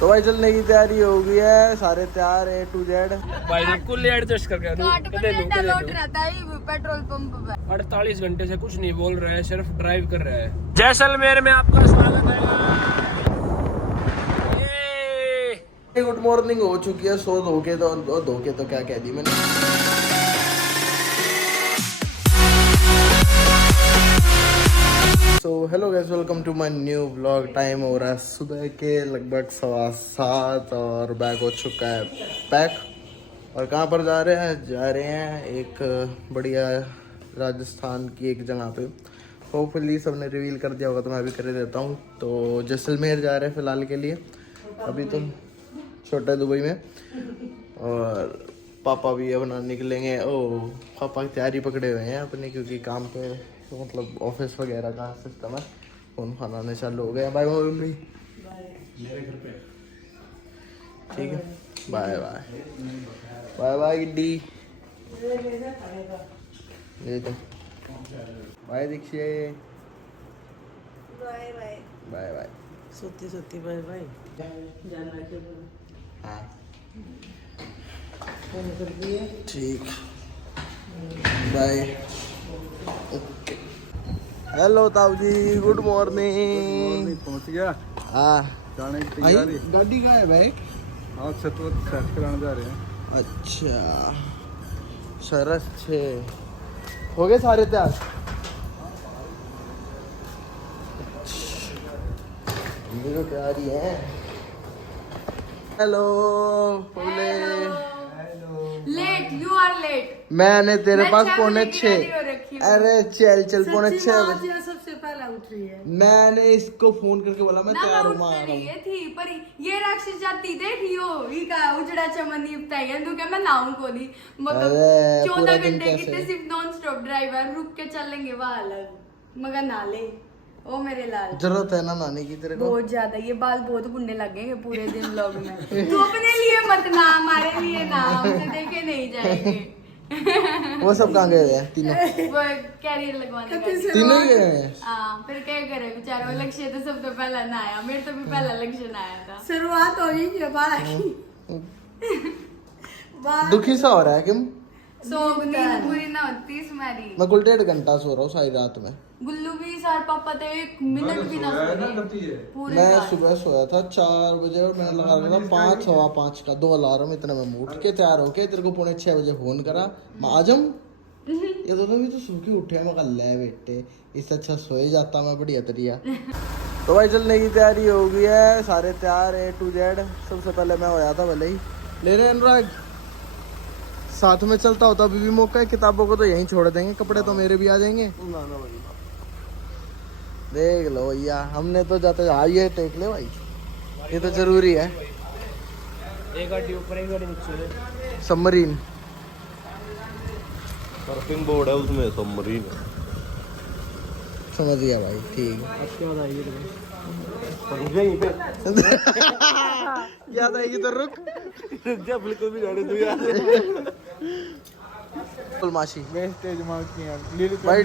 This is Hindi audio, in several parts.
तो भाई चलने की तैयारी हो गई है, सारे तैयार A to Z। भाई साहब कुल एडजस्ट करके पेट्रोल पंप पे 48 घंटे से कुछ नहीं बोल रहे हैं, सिर्फ ड्राइव कर रहे हैं। जैसलमेर में आपका स्वागत है। गुड मॉर्निंग हो चुकी है, सो धोके तो क्या कह दी मैंने। तो hello guys, welcome to my new vlog. Time हो रहा है सुबह के लगभग 7:15 और बैग हो चुका है पैक। और कहाँ पर जा रहे हैं एक बढ़िया राजस्थान की एक जगह पे। होपफुली सबने रिवील कर दिया होगा तो मैं भी कर देता हूँ। तो जैसलमेर जा रहे हैं फ़िलहाल के लिए, अभी तो छोटा दुबई में। और पापा भी अब ना निकलेंगे। पापा की तैयारी पकड़े हुए हैं अपने, क्योंकि काम पे तो मतलब ऑफिस वगैरह का सिस्टम है। फोन खाना आने चालू हो गया। बाय मम्मी, ठीक है, बाय बाय बाय बाय गिड्डी, ये तो बाय दीक्षे, बाय बाय बाय बाय सोती बाय बाय जाना के हाँ फोन कर दिए। ठीक, बाय। ओके, हेलो ताऊ जी, गुड मॉर्निंग। पहुंच गया हाँ, जाने की तैयारी। गाड़ी कहाँ है भाई? हाँ, छत सेट कराने जा रहे हैं। अच्छा, सरस छे हो गए सारे तैयार। हम तो तैयारी है। हेलो बोले, लेट, यू आर लेट। मैंने तेरे मैं पास 6 पौने बजे की 6। ready हो रखी हूँ। अरे चल पौने 6 बजे। आज सबसे पहला उठ रही है। मैंने इसको फोन करके बोला मैं ना तैयार मैं हूँ, आ उठ रहा हूँ। रही थी पर ये राक्षस जाती देखियो ई का उजड़ा चमन बताई है तू क्या मैं नाऊं को नहीं मतलब अरे, 14 पूरा दिन घंटे कैसे? कितने सिर्फ नॉन स्टॉप ड्राइवर रुक के चलेंगे वह अलग मगर नाले ओ मेरे लाल जरूरत है ना नानी की तेरे को? बहुत ज्यादा। ये बाल बहुत बुनने लगेंगे पूरे दिन व्लॉग में। तू अपने लिए मत ना, हमारे लिए ना, हमसे देखे नहीं जाएंगे। वो सब कहाँ गए हुए हैं तीनों? वो कैरियर लगवाने का। तीनों ही गए हुए हैं। हाँ, फिर क्या करे बेचारा, वो लक्ष्य तो सबसे पहला ना आया। मेरे तो भी पहला लक्ष्य ना आया था। शुरुआत हो रही है बाला की। दुखी सा हो रहा है क्यों? सो नींद पूरी ना होती तुम्हारी। मैं कुल 1.5 घंटा सो रहा हूँ सारी रात में। गुल्लू भी सार पापा तो 1 मिनट भी ना सोए पूरी मैं रात। सुबह सोया था 4 बजे और मैंने लगा रखा था 5, सवा 5 का 2 अलार्म। इतने में उठ के तैयार होके तेरे को पौने 6 बजे फोन करा, मैं आजम ये तो भी तो सो के उठे। मैं कल ले बेटे, इससे अच्छा सोए जाता मैं बढ़िया तरिया। तो भाई चलने की तैयारी हो गई है, सारे तैयार A to Z। सबसे पहले मैं होया था भले ही ले रहे अनुराग, साथ में चलता होता अभी भी मौका है। किताबों को तो यहीं छोड़ देंगे, कपड़े तो मेरे भी आ जाएंगे। देख लो भैया, हमने तो जाते ये टेक ले भाई, ये तो जरूरी है। एक गाड़ी ऊपर एक गाड़ी नीचे। सबमरीन सर्फिंग बोर्ड है उसमें, सबमरीन है। समझ गया भाई, ठीक। आपके बाद आइए याद आएगी तो रुक जा, बिल्कुल भी जाने दो यार। माशी तेज मार की यार। भाई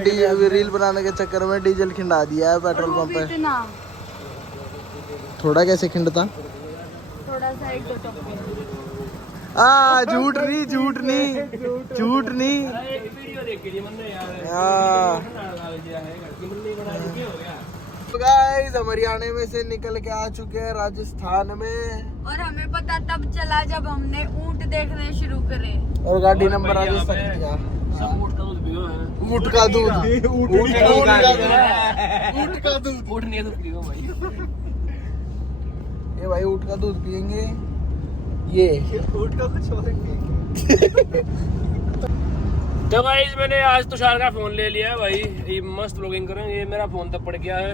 रील बनाने के चक्कर में डीजल खिंडा दिया है पेट्रोल पंप पे। इतना थोड़ा कैसे खिंडता? थोड़ा सा 1-2 टप्पे। झूठ नहीं झूठ नहीं झूठ नहीं। एक वीडियो देख के मन में यार तो गाइस हम हरियाणा में से निकल के आ चुके हैं राजस्थान में। और हमें पता तब चला जब हमने ऊंट देखने शुरू करे। और गाड़ी नंबर राजस्थान क्या? सब ऊँट का दूध पियो है। ऊँट का दूध, ऊँट का दूध। ऊँट नहीं दूध पियो भाई। ये भाई ऊँट का दूध पियेंगे। ये ऊँट का कुछ और तो गाइस मैंने आज तुषार का फोन ले लिया है भाई, ये मस्त व्लॉगिंग करेंगे। ये मेरा फोन तब पड़ गया है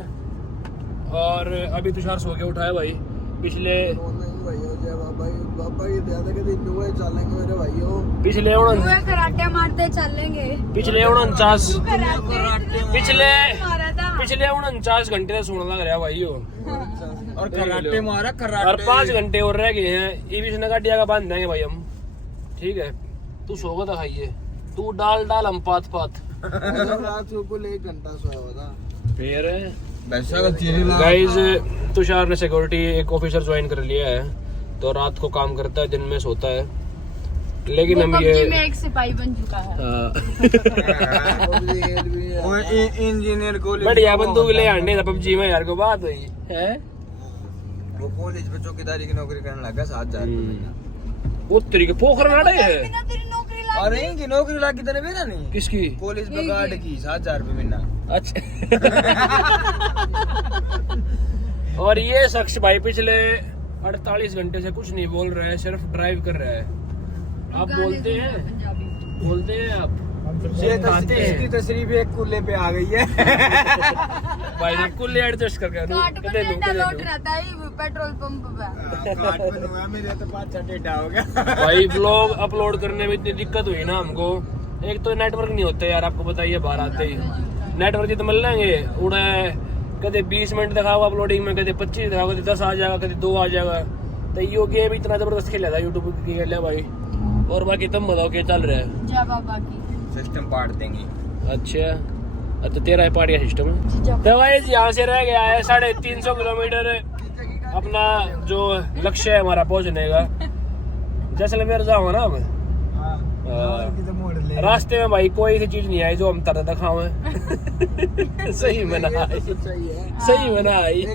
और अभी तुषार सो के उठा है भाई। पिछले पिछले कराटे मारते चलेंगे। पिछले 49 घंटे से सोने लग रहा भाई हो। और कराटे मारा, और 5 घंटे और रह गए हैं। ये भी नगाटिया का बांध देंगे भाई हम, ठीक है। तू सोगा तो खाइए, तू डाल हम पात रात को कुल 1 घंटा सोया हुआ था। फिर गाइस तुषार ने सिक्योरिटी एक ऑफिसर ज्वाइन कर लिया है, तो रात को काम करता है, दिन में सोता है। लेकिन हम ये में एक सिपाही बन चुका है। इंजीनियर को बढ़िया बंदूक ले आने था पबजी में यार, को बात हुई है। वो कॉलेज में चौकीदारी की नौकरी करने लगा 7,000 वो तरीके पोखर नाड़ा है। तेरी नौकरी लग अरे इनकी नौकरी लगी तो नहीं नहीं किसकी? कॉलेज में गार्ड की 7,000 रुपये महीना। अच्छा। और ये शख्स भाई पिछले 48 घंटे से कुछ नहीं बोल रहा है, सिर्फ ड्राइव कर रहा है। आप बोलते हैं आप इसकी तशरीफ एक कूल्हे पे आ गई है। भाई साहब कुल्ले एडजस्ट करके लोट रहता है पेट्रोल पंप पे। मेरे तो 5-6 डेटा हो गया। भाई व्लॉग अपलोड करने में इतनी दिक्कत हुई ना हमको। एक तो नेटवर्क नहीं होता यार, आपको बताइए बाहर आते ही नेटवर्क जितना मिल लेंगे उड़ा है। कदे 20 मिनट दिखाओ अपलोडिंग में, कदे 25 दिखाओ, कदे 10 आ जाएगा, कदे 2 आ जाएगा। तो यो गेम इतना जबरदस्त खेला था यूट्यूब की खेला भाई। और बाकी तुम बताओ क्या चल रहा है? सिस्टम पाट देंगे। अच्छा तो तेरा है पार्टिया सिस्टम। तो गाइस यहाँ से रह गया है 350 किलोमीटर अपना जो लक्ष्य है हमारा पहुँचने का। जैसलमेर जाओ ना हम। रास्ते में भाई कोई सी चीज नहीं आई जो हम तरह दिखावे। सही में ना आई, सही में ना आई।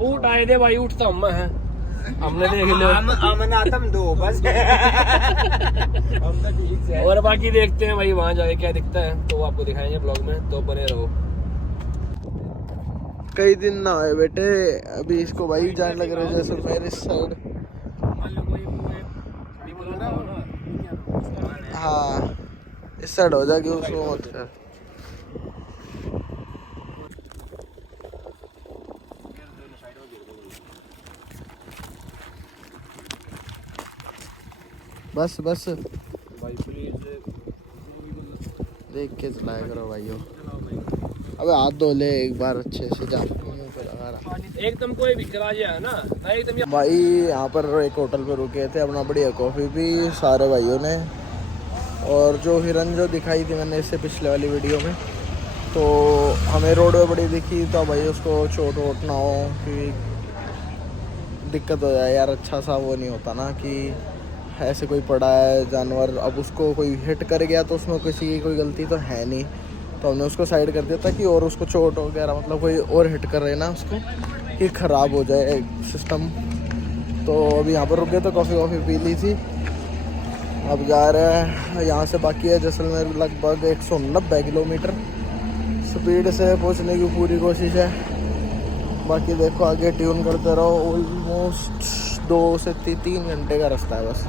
ऊँट आए थे भाई, उठता हम है, हमने देख लिया। तुम दो बस। और बाकी देखते हैं भाई वहाँ जाके क्या दिखता है, तो वो आपको दिखाएंगे ब्लॉग में, तो बने रहो। कई दिन ना आए बेटे, अभी इसको भाई जान लग रहा है जैसलमेर इस साइड। हाँ इस साइड हो जाएगी, उसको मत कर। बस भाई प्लीज देख के चलाया करो भाइयों। अबे हाथ धो ले एक बार अच्छे से, जा एकदम कोई भी चला जाए ना एकदम। भाई यहाँ पर एक होटल पे रुके थे, अपना बढ़िया कॉफ़ी पी सारे भाइयों ने। और जो हिरन जो दिखाई थी मैंने इससे पिछले वाली वीडियो में, तो हमें रोड में बड़ी दिखी, तो भाई उसको चोट वोट ना हो कि दिक्कत हो जाए यार। अच्छा सा वो नहीं होता ना कि ऐसे कोई पड़ा है जानवर, अब उसको कोई हिट कर गया तो उसमें किसी की कोई गलती तो है नहीं, तो हमने उसको साइड कर दिया था कि और उसको चोट वगैरह मतलब कोई और हिट कर रहे ना उसको कि ख़राब हो जाए सिस्टम। तो अभी यहाँ पर रुके तो कॉफ़ी पी ली थी। अब जा रहे हैं यहाँ से, बाकी है जैसलमेर लगभग 190 किलोमीटर स्पीड से पहुँचने की पूरी कोशिश है। बाकी देखो आगे ट्यून करते रहो। ऑलमोस्ट 2 से 3 घंटे का रास्ता है बस।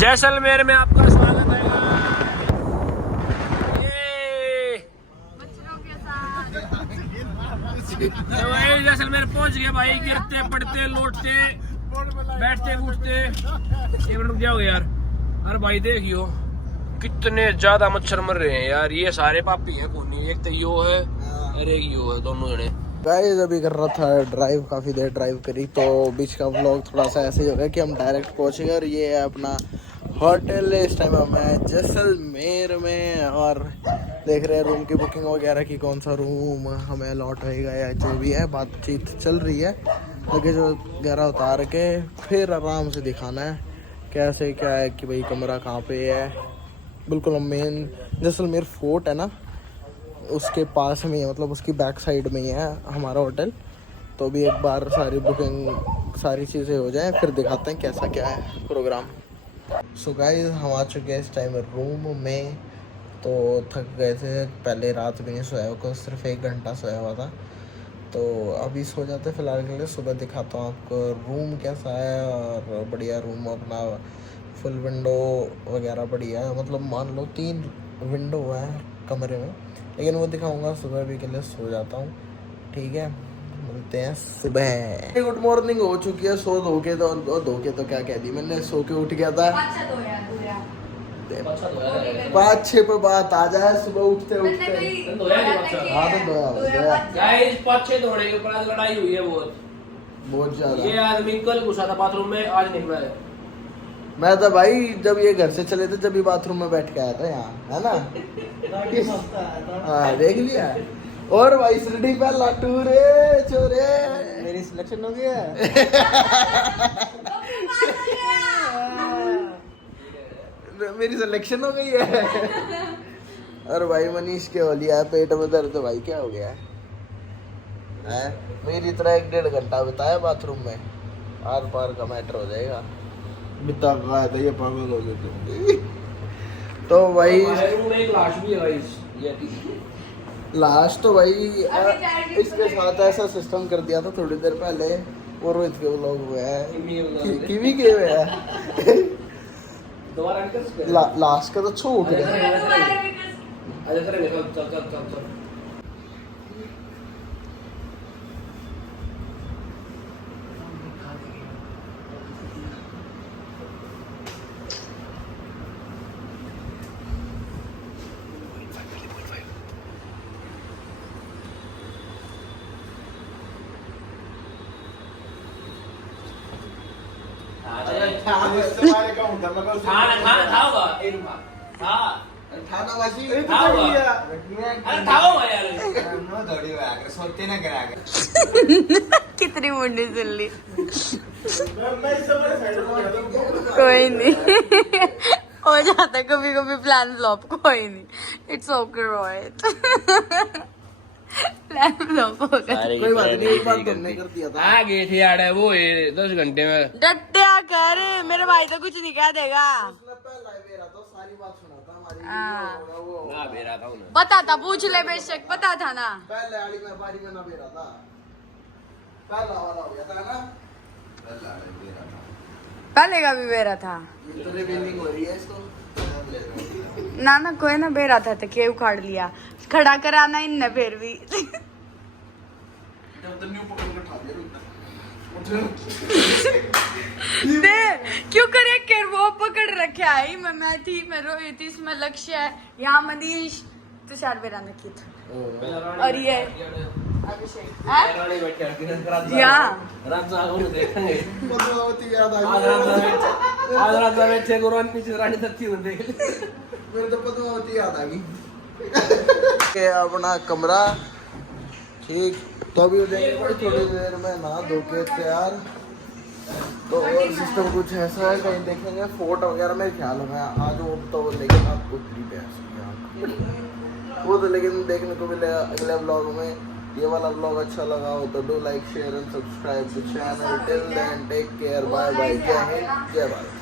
जैसलमेर में आपका स्वागत है। तो भाई जैसलमेर पहुंच गए भाई, गिरते पड़ते लौटते बैठते उठते। एक मिनट रुक जाओ यार। अरे भाई देखियो कितने ज्यादा मच्छर मर रहे हैं यार, ये सारे पापी हैं कोनी, एक तो यो है और एक यो है, दोनों जने। गाइस अभी कर रहा था ड्राइव, काफ़ी देर ड्राइव करी, तो बीच का व्लॉग थोड़ा सा ऐसे ही हो गया कि हम डायरेक्ट पहुँचे गए। और ये है अपना होटल, इस टाइम मैं जैसलमेर में, और देख रहे हैं रूम की बुकिंग वगैरह की, कौन सा रूम हमें अलॉट होएगा या जो भी है, बातचीत चल रही है। लगेज वगैरह उतार के फिर आराम से दिखाना है कैसे क्या है कि भाई कमरा कहाँ पे है। बिल्कुल मेन जैसलमेर फोर्ट है ना, उसके पास में ही है, मतलब उसकी बैक साइड में ही है हमारा होटल। तो भी एक बार सारी बुकिंग सारी चीज़ें हो जाएं फिर दिखाते हैं कैसा क्या है प्रोग्राम। सो गाइस हम आ चुके हैं इस टाइम रूम में। तो थक गए थे, पहले रात में नहीं सोया हुआ, सिर्फ 1 घंटा सोया हुआ था, तो अभी सो जाते फिलहाल के लिए। सुबह दिखाता हूँ आपको रूम कैसा है। और बढ़िया रूम अपना, फुल विंडो वगैरह बढ़िया है, मतलब मान लो 3 विंडो है कमरे में, लेकिन वो दिखाऊंगा सुबह भी के लिए। सो जाता हूँ, ठीक है, मिलते हैं सुबह। गुड मॉर्निंग हो चुकी है, सो धो के तो क्या कह दी मैंने, सो के उठ गया था। 5-6 पे बात आ जाए सुबह उठते उठते। हाँ तो धोया गाइस 5-6 धोने के ऊपर लड़ाई हुई है बहुत ज्यादा। ये आदमी कल घुसा था बाथरूम में, आज निकला है। मैं तो भाई जब ये घर से चले थे जब भी बाथरूम में बैठ के आया था यहाँ, है ना। हाँ देख लिया। और भाई शिरडी पहला टूर है छोरे। मेरी सिलेक्शन हो गया। मेरी सिलेक्शन हो गई है। और भाई मनीष के हो लिया है पेट में दर्द। भाई क्या हो गया है? मेरी तरह 1-1.5 घंटा बिताया बाथरूम में, आर पार का मैटर हो जाएगा। बिता रहा था ये पागल हो गए तुम। तो भाई रूम में एक लाश भी है गाइस, ये लास्ट तो भाई इसके साथ ऐसा सिस्टम कर दिया था थोड़ी देर पहले, वो रोहित के व्लॉग हुए हैं किवी के हुए हैं। दोबारा कर लास्ट का तो छोड़ गया। अच्छा करेंगे, चल चल चल चल। खाना खाना खाओगा एक बार। हाँ थाना वासी खाओगा, अरे खाओगा यार। नो दौड़ी हुआ आकर सोते ना करा के। कितनी मुंडी सुन ली। कोई नहीं, हो जाता है कभी कभी प्लान फ्लॉप, कोई नहीं, it's okay Rohit. Plan flop हो गया, कोई बात नहीं, एक बार तुमने कर दिया था। आ गए थे यार वो ये 10 घंटे में। डट्टिया कह रहे मेरे भाई तो कुछ नहीं कह देगा। पहला मेरा तो सारी बात सुना था हमारी। हाँ। वो ना बेरा था उन्हें। पता था, पूछ ले बेशक, पता था ना। पहले वाली में बारी में ना मेरा था, पहला वाला हो गया था ना। पहले का भी बेरा था इतने बिल्डिंग हो रही है इसको। ना ना, कोई ना बेरा था तो क्या उखाड़ लिया, खड़ा कराना इनने फिर भी। दे क्यों करे केर वो पकड़ रखे आई। मैं थी, मैं रोई थी, इसमें लक्ष्य है, यहाँ मनीष तुषार बेरा ने की था, और ये अभिषेक हैं? यहाँ देखेंगे पद्मावती याद आ आज रात में छह गोरन पीछे रानी सच्ची हो देख। मेरे तो पद्मावती याद आ गई। के अपना कमरा ठीक, तो अभी हो जाएंगे भाई थोड़ी देर में नहा धो के तैयार। तो और सिस्टम कुछ ऐसा है, कहीं देखेंगे फोर्ट वगैरह में ख्याल होगा आज वो तो, लेकिन आपको वो तो लेकिन देखने को मिलेगा अगले ब्लॉग में। ये वाला ब्लॉग अच्छा लगा हो तो do like share and subscribe to channel. Till then take care, bye bye, जय हिंद, जय भारत।